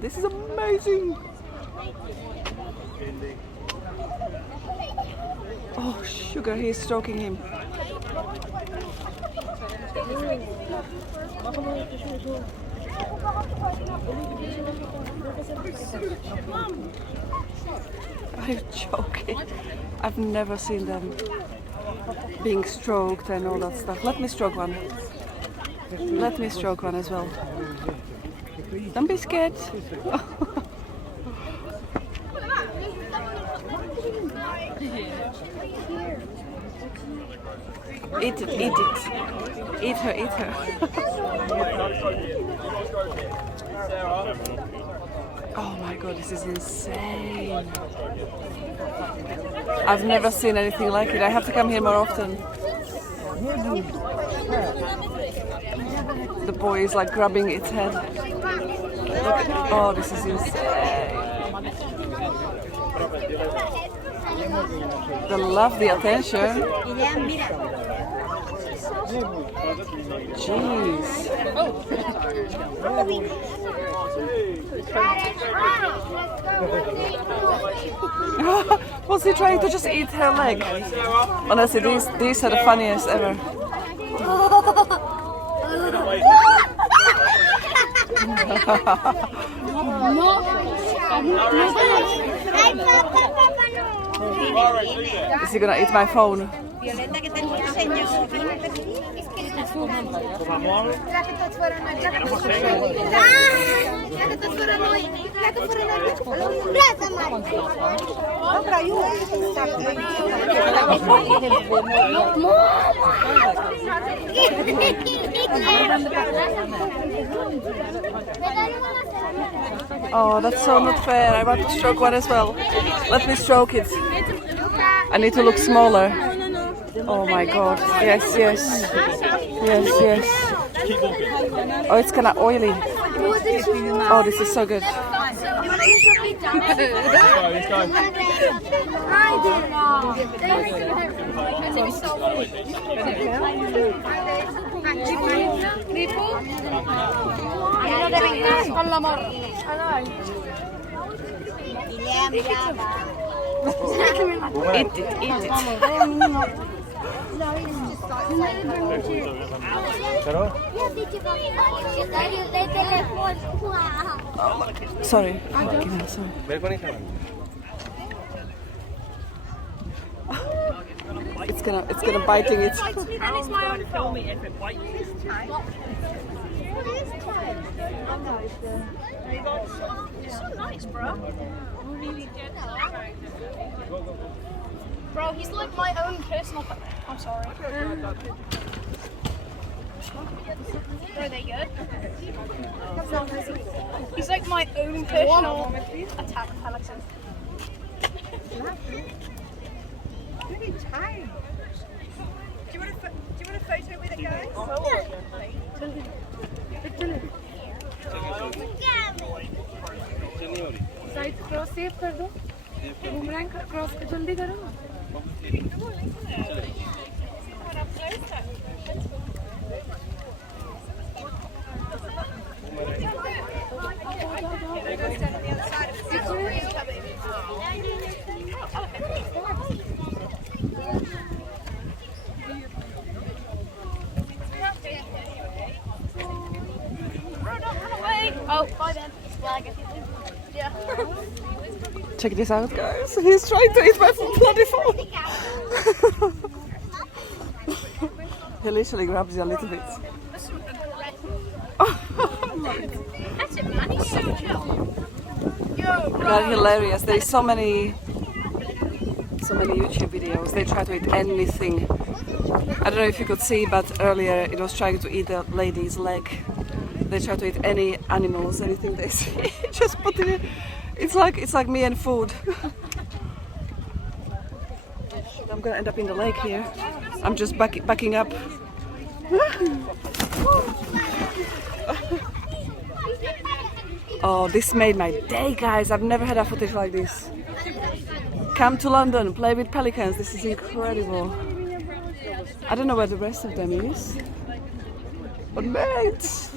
This is amazing. Oh, sugar, he's stroking him. I'm joking. I've never seen them being stroked and all that stuff. Let me stroke one. Let me stroke one as well. Don't be scared. Eat it, eat it. Eat her, eat her. Oh my god, this is insane. I've never seen anything like it. I have to come here more often. The boy is like grabbing its head. Look at, oh, this is insane. They love the attention. Jeez. Was he trying to just eat her leg? Honestly, these are the funniest ever. Is he gonna eat my phone? Oh, that's so not fair. I want to stroke one as well. Let me stroke it. I need to look smaller. Oh my god. Yes, yes. Yes, yes. Oh, it's kind of oily. Oh, this is so good. Eat it, eat it. Sorry. It's gonna biting it. Bro, he's like my own personal. I'm sorry. Are they good? He's like my own personal attack Pelican. Really tight. Do you want a photo with it, guys? Side cross save कर दो boomerang cross जल्दी करो Oh, bye then. Well, I guess yeah. Check this out, guys. He's trying to eat my bloody phone. He literally grabs you a little bit. That's it, man. He's so chill. They're hilarious. There's so many YouTube videos. They try to eat anything. I don't know if you could see, but earlier it was trying to eat the lady's leg. They try to eat any animals, anything they see. Just put it in. It's like me and food. I'm gonna end up in the lake here. I'm just backing up. Oh, this made my day, guys. I've never had a footage like this. Come to London, play with pelicans. This is incredible. I don't know where the rest of them is. But mate!